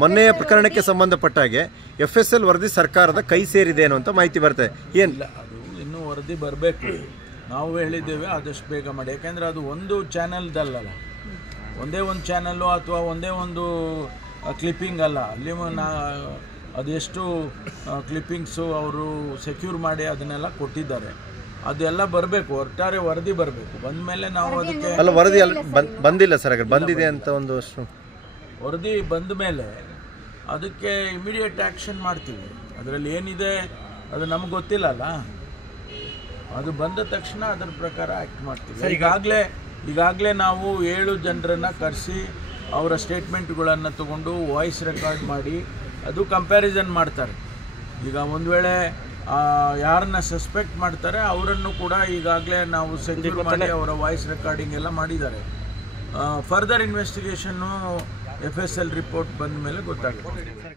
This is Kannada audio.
ಮೊನ್ನೆಯ ಪ್ರಕರಣಕ್ಕೆ ಸಂಬಂಧಪಟ್ಟ ಹಾಗೆ FSL ವರದಿ ಸರ್ಕಾರದ ಕೈ ಸೇರಿದೆ ಅನ್ನುವಂಥ ಮಾಹಿತಿ ಬರ್ತದೆ. ಏನಿಲ್ಲ, ಅದು ಇನ್ನೂ ವರದಿ ಬರಬೇಕು. ನಾವು ಹೇಳಿದ್ದೇವೆ ಆದಷ್ಟು ಬೇಗ ಮಾಡಿ. ಯಾಕೆಂದರೆ ಅದು ಒಂದು ಚಾನೆಲ್ದಲ್ಲ, ಒಂದೇ ಒಂದು ಚಾನಲ್ಲು ಅಥವಾ ಒಂದೇ ಒಂದು ಕ್ಲಿಪ್ಪಿಂಗ್ ಅಲ್ಲ. ಅಲ್ಲಿ ಅದೆಷ್ಟು ಕ್ಲಿಪ್ಪಿಂಗ್ಸು ಅವರು ಸೆಕ್ಯೂರ್ ಮಾಡಿ ಅದನ್ನೆಲ್ಲ ಕೊಟ್ಟಿದ್ದಾರೆ. ಅದೆಲ್ಲ ಬರಬೇಕು, ಒಟ್ಟಾರೆ ವರದಿ ಬರಬೇಕು. ಬಂದ ಮೇಲೆ ನಾವು ಅದಕ್ಕೆ ಅಲ್ಲ, ವರದಿ ಬಂದಿಲ್ಲ ಸರ್, ಬಂದಿದೆ ಅಂತ ಒಂದು ವರದಿ ಬಂದ ಮೇಲೆ ಅದಕ್ಕೆ ಇಮಿಡಿಯೇಟ್ ಆ್ಯಕ್ಷನ್ ಮಾಡ್ತೀವಿ. ಅದರಲ್ಲಿ ಏನಿದೆ ಅದು ನಮ್ಗೆ ಗೊತ್ತಿಲ್ಲಲ್ಲ. ಅದು ಬಂದ ತಕ್ಷಣ ಅದರ ಪ್ರಕಾರ ಆ್ಯಕ್ಟ್ ಮಾಡ್ತೀವಿ. ಈಗಾಗಲೇ ನಾವು 7 ಜನರನ್ನು ಕರೆಸಿ ಅವರ ಸ್ಟೇಟ್ಮೆಂಟ್ಗಳನ್ನು ತಗೊಂಡು ವಾಯ್ಸ್ ರೆಕಾರ್ಡ್ ಮಾಡಿ ಅದು ಕಂಪ್ಯಾರಿಸನ್ ಮಾಡ್ತಾರೆ. ಈಗ ಒಂದು ವೇಳೆ ಯಾರನ್ನ ಸಸ್ಪೆಕ್ಟ್ ಮಾಡ್ತಾರೆ ಅವರನ್ನು ಕೂಡ ಈಗಾಗಲೇ ನಾವು ಸೆಕ್ಯೂರ್ ಮಾಡಿ ಅವರ ವಾಯ್ಸ್ ರೆಕಾರ್ಡಿಂಗ್ ಎಲ್ಲ ಮಾಡಿದ್ದಾರೆ. ಫರ್ದರ್ ಇನ್ವೆಸ್ಟಿಗೇಷನ್ನು FSL ರಿಪೋರ್ಟ್ ಬಂದ ಮೇಲೆ ಗೊತ್ತಾಗುತ್ತೆ.